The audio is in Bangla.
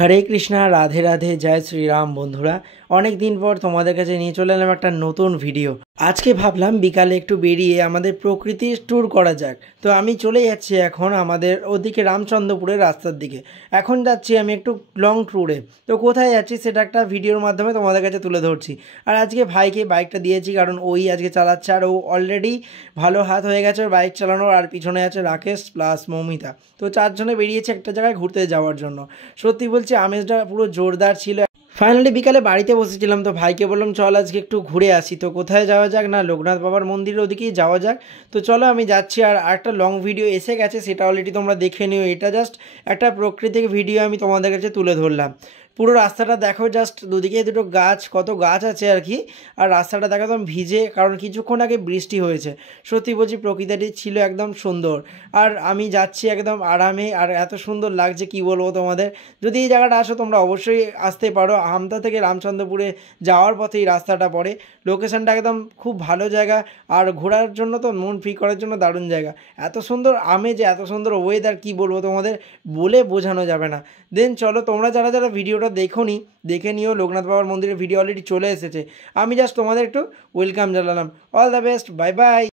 হরে কৃষ্ণা, রাধে রাধে, জয় শ্রীরাম। বন্ধুরা, অনেক দিন পর তোমাদের কাছে নিয়ে চলে এলাম একটা নতুন ভিডিও। আজকে ভাবলাম বিকালে একটু বেরিয়ে আমাদের প্রকৃতির ট্যুর করা যাক। তো আমি চলে যাচ্ছি এখন আমাদের ওদিকে রামচন্দ্রপুরের রাস্তার দিকে। এখন যাচ্ছি আমি একটু লং ট্যুরে। তো কোথায় যাচ্ছি সেটা একটা ভিডিওর মাধ্যমে তোমাদের কাছে তুলে ধরছি। আর আজকে ভাইকে বাইকটা দিয়েছি কারণ ওই আজকে চালাচ্ছে, আর ও অলরেডি ভালো হাত হয়ে গেছে ওর বাইক চালানোর। আর পিছনে আছে রাকেশ প্লাস মৌমিতা। তো চারজনে বেরিয়েছে একটা জায়গায় ঘুরতে যাওয়ার জন্য। সত্যি বলছি, আমেজটা পুরো জোরদার ছিল। ফাইনালি বিকালে বাড়িতে বসেছিলাম, তো ভাইকে বললাম চল আজকে একটু ঘুরে আসি। তো কোথায় যাওয়া যাক, না লোকনাথ বাবার মন্দিরের ওদিকেই যাওয়া যাক। তো চলো আমি যাচ্ছি। আর একটা লং ভিডিও এসে গেছে, সেটা অলরেডি তোমরা দেখে নিও। এটা জাস্ট একটা প্রাকৃতিক ভিডিও আমি তোমাদের কাছে তুলে ধরলাম। পুরো রাস্তাটা দেখো, জাস্ট দুদিকে দুটো গাছ, কত গাছ আছে আর কি। আর রাস্তাটা দেখো একদম ভিজে, কারণ কিছুক্ষণ আগে বৃষ্টি হয়েছে। সত্যি বলছি, প্রকৃতিটি ছিল একদম সুন্দর। আর আমি যাচ্ছি একদম আরামে, আর এত সুন্দর লাগছে কি বলবো তোমাদের। যদি এই জায়গাটা আসো তোমরা অবশ্যই আসতে পারো। হামতা থেকে রামচন্দ্রপুরে যাওয়ার পথে এই রাস্তাটা পড়ে। লোকেশনটা একদম খুব ভালো জায়গা, আর ঘোরার জন্য তো মন ফ্রি করার জন্য দারুণ জায়গা। এত সুন্দর আমেজ, এত সুন্দর ওয়েদার, কি বলবো তোমাদের, বলে বোঝানো যাবে না। দেন চলো, তোমরা যারা যারা ভিডিওটা দেখোনি দেখে নিও। লোকনাথ বাবার মন্দিরের ভিডিও অলরেডি চলে এসেছে। আমি জাস্ট তোমাদের একটু ওয়েলকাম জানালাম। All the best, bye bye.